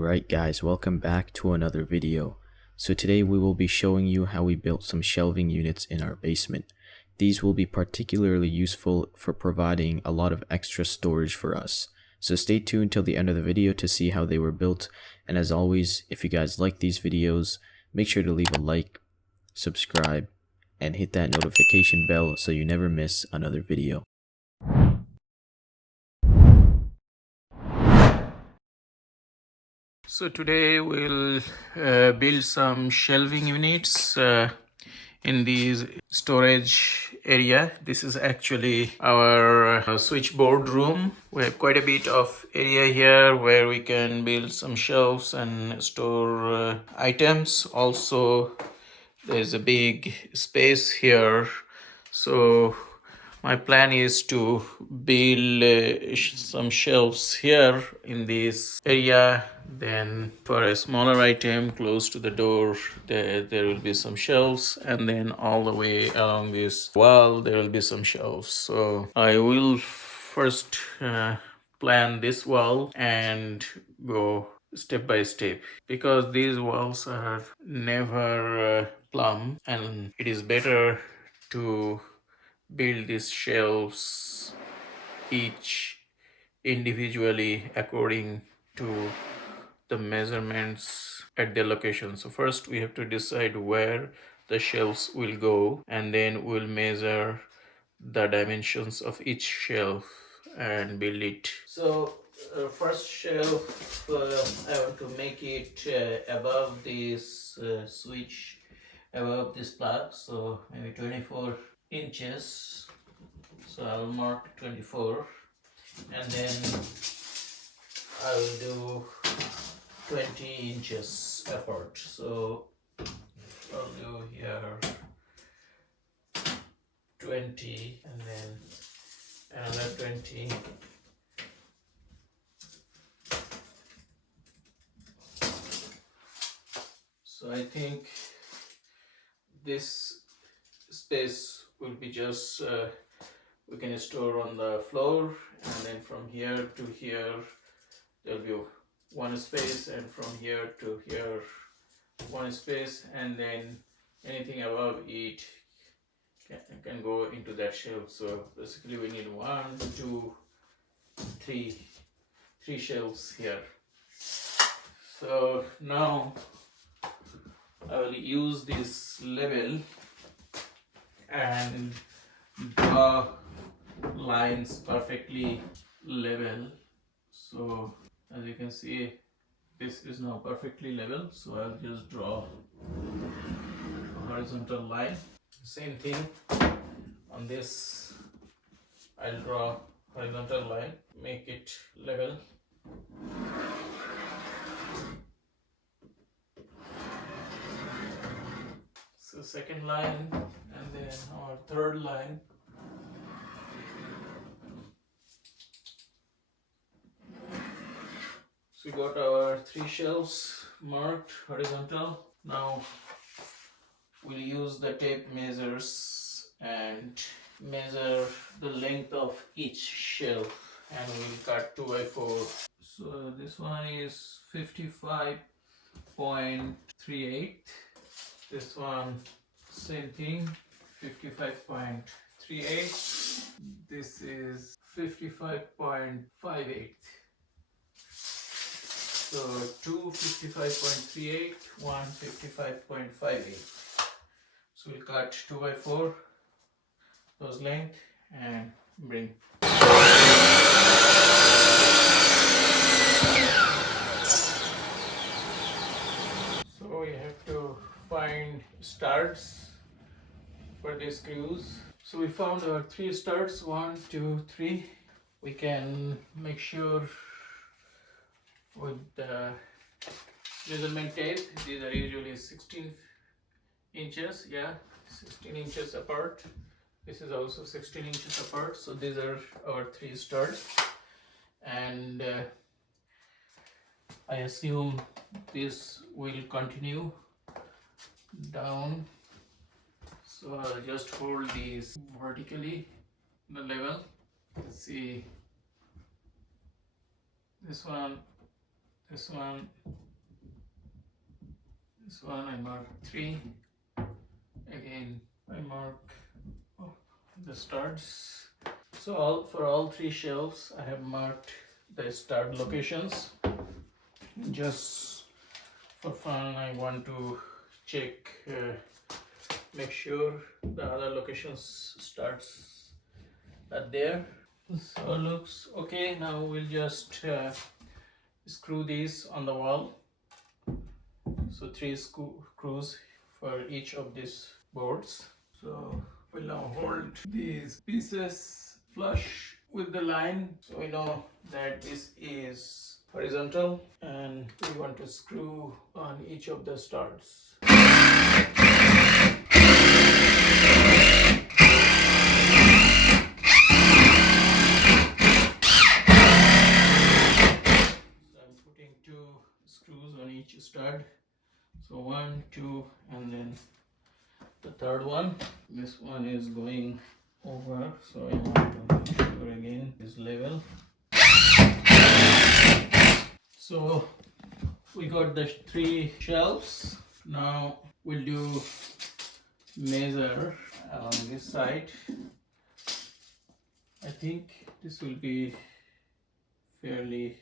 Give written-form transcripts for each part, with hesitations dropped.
Alright guys, welcome back to another video. So today we will be showing you how we built some shelving units in our basement. These will be particularly useful for providing a lot of extra storage for us. So stay tuned till the end of the video to see how they were built, and as always, if you guys like these videos, make sure to leave a like, subscribe, and hit that notification bell so you never miss another video. So today we'll build some shelving units in these storage area. This is actually our switchboard room. We have quite a bit of area here where we can build some shelves and store items. Also, there's a big space here, so my plan is to build some shelves here in this area. Then for a smaller item close to the door, there will be some shelves, and then all the way along this wall there will be some shelves. So I will first plan this wall and go step by step, because these walls are never plumb, and it is better to build these shelves each individually according to the measurements at their location. So first we have to decide where the shelves will go, and then we'll measure the dimensions of each shelf and build it. So first shelf, I want to make it above this switch, above this plug, so maybe 24 inches. So I'll mark 24, and then I will do 20 inches apart. So I'll do here 20, and then another 20. So I think this space will be just we can store on the floor, and then from here to here there will be one space, and from here to here one space, and then anything above it can go into that shelf. So basically we need 1, 2, 3 shelves here. So now I will use this level and draw lines perfectly level. So as you can see, this is now perfectly level, so I'll just draw a horizontal line. Same thing on this, I'll draw horizontal line, make it level. So second line, and then our third line. So we got our 3 shelves marked horizontal. Now we'll use the tape measures and measure the length of each shelf, and we'll cut 2 by 4. So this one is 55.38. This one, same thing, 55.38. This is 55.58. So 2 55.38, 1 55.58. So we'll cut 2 by 4 those length and bring. So we have to find studs for the screws. So we found our 3 studs, 1, 2, 3. We can make sure with the measurement tape. These are usually 16 inches, 16 inches apart. This is also 16 inches apart. So these are our 3 studs, and I assume this will continue down. So I'll just hold these vertically the level. Let's see, this one This one, I mark 3. Again, I mark the studs. So for all 3 shelves, I have marked the stud locations. Just for fun, I want to check, make sure the other locations studs are there. So looks okay. Now we'll just screw these on the wall. So 3 screws for each of these boards. So we'll now hold these pieces flush with the line, so we know that this is horizontal, and we want to screw on each of the studs. So I'm putting 2 screws on each stud. So 1, 2, and then the third one. This one is going over, so I want to make sure again is level. So we got the 3 shelves. Now we'll do measure on this side. I think this will be fairly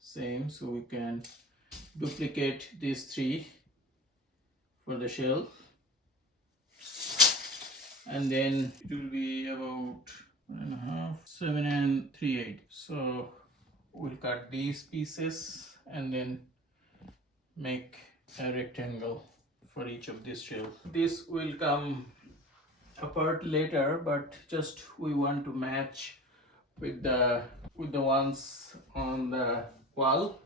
same, so we can duplicate these 3 for the shelf, and then it will be about 1.5, 7 and 3/8. So we'll cut these pieces and then make a rectangle for each of these shelves. This will come apart later, but just we want to match with the ones on the wall.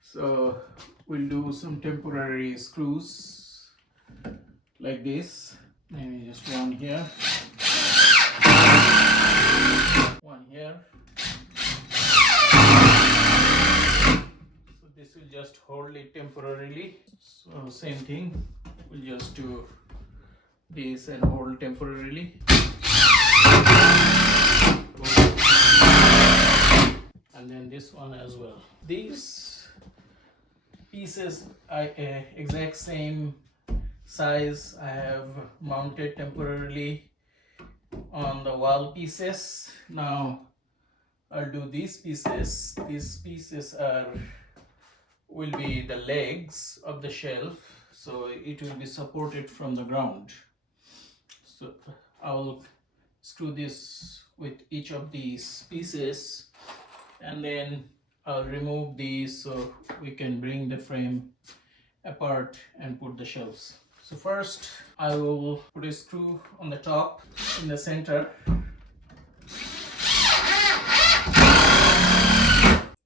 So we'll do some temporary screws like this. Maybe just one here, one here. So this will just hold it temporarily. So same thing, we'll just do this and hold temporarily. And then this one as well. These pieces are exact same size. I have mounted temporarily on the wall pieces. Now I'll do these pieces. These pieces will be the legs of the shelf, so it will be supported from the ground. So I'll screw this with each of these pieces, and then I'll remove these so we can bring the frame apart and put the shelves. So first I will put a screw on the top in the center.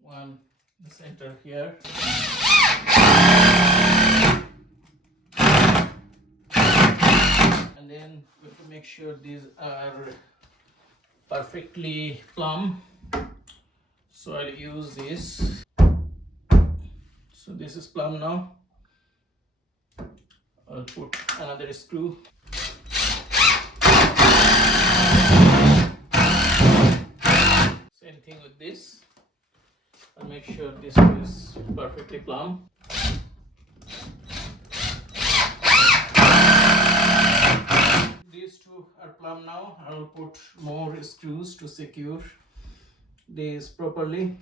One in the center here. And then we have to make sure these are perfectly plumb. So I'll use this. So this is plumb now. I'll put another screw. Same thing with this. I'll make sure this is perfectly plumb. These 2 are plumb now. I'll put more screws to secure these properly.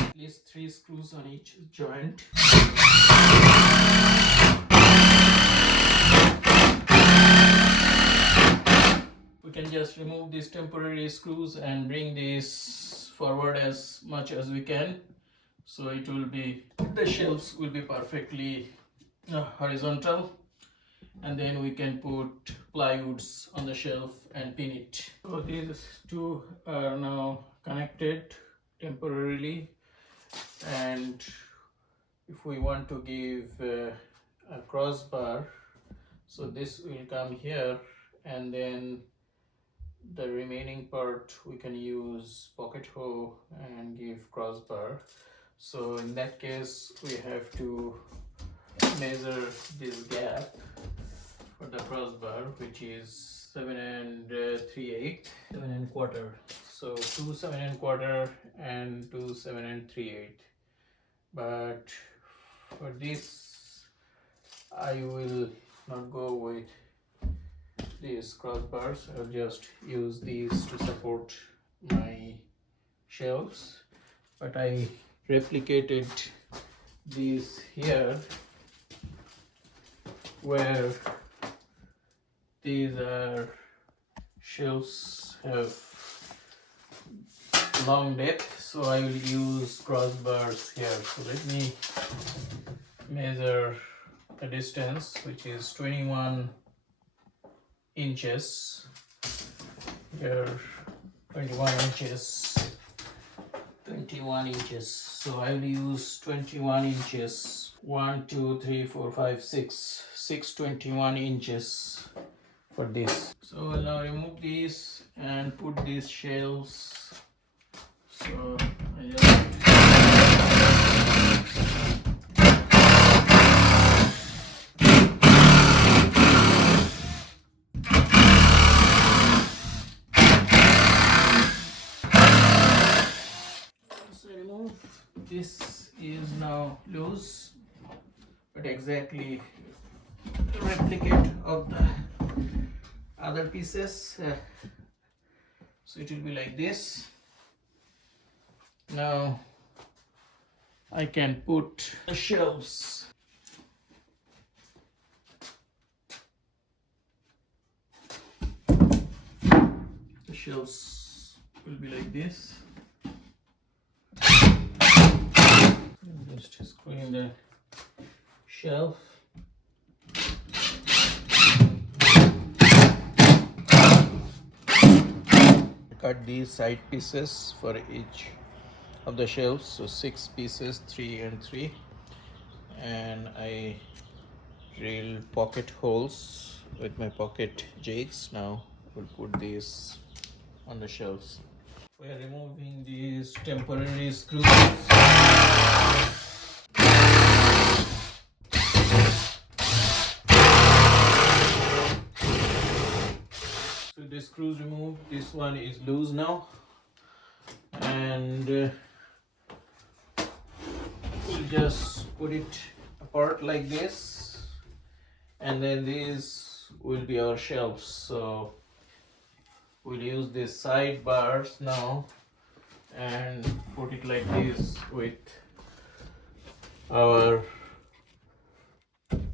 At least 3 screws on each joint. We can just remove these temporary screws and bring these forward as much as we can. So it will be, the shelves will be perfectly horizontal, and then we can put plywoods on the shelf and pin it. So these 2 are now connected temporarily, and if we want to give a crossbar, so this will come here, and then the remaining part we can use pocket hole and give crossbar. So in that case we have to measure this gap for the crossbar, which is 7 and 3/8, 7 and 1/4. So 2 7 and 1/4 and 2 7 and 3/8. But for this, I will not go with these crossbars. I'll just use these to support my shelves. But I replicated these here, where these are shelves have long depth, so I will use crossbars here. So let me measure a distance which is 21 inches. Here 21 inches, 21 inches. So I will use 21 inches. 1 2 3 4 5 6 21 inches for this. So I'll now remove these and put these shelves. So I just remove. This is now loose, but exactly the replicate of the other pieces. So it will be like this. Now I can put the shelves. The shelves will be like this. Just screw in the shelf. Cut these side pieces for each of the shelves, so 6 pieces, 3 and 3, and I drill pocket holes with my pocket jigs. Now we'll put these on the shelves. We are removing these temporary screws. So the screws removed. This one is loose now, and we'll just put it apart like this, and then these will be our shelves. So we'll use these side bars now and put it like this with our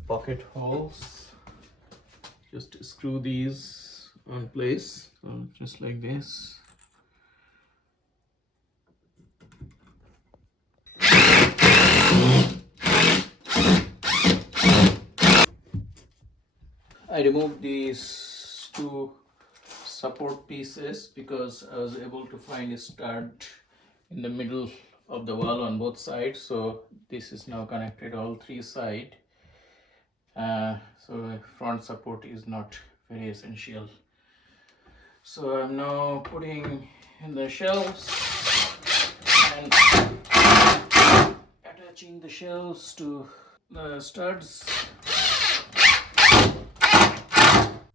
pocket holes. Just screw these on place, so just like this. I removed these two support pieces because I was able to find a stud in the middle of the wall on both sides. So this is now connected all 3 sides. So front support is not very essential. So I'm now putting in the shelves and attaching the shelves to the studs.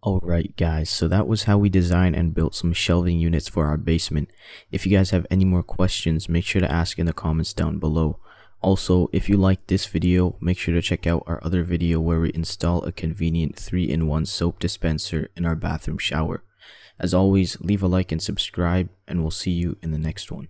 Alright guys, so that was how we designed and built some shelving units for our basement. If you guys have any more questions, make sure to ask in the comments down below. Also, if you liked this video, make sure to check out our other video where we install a convenient 3-in-1 soap dispenser in our bathroom shower. As always, leave a like and subscribe, and we'll see you in the next one.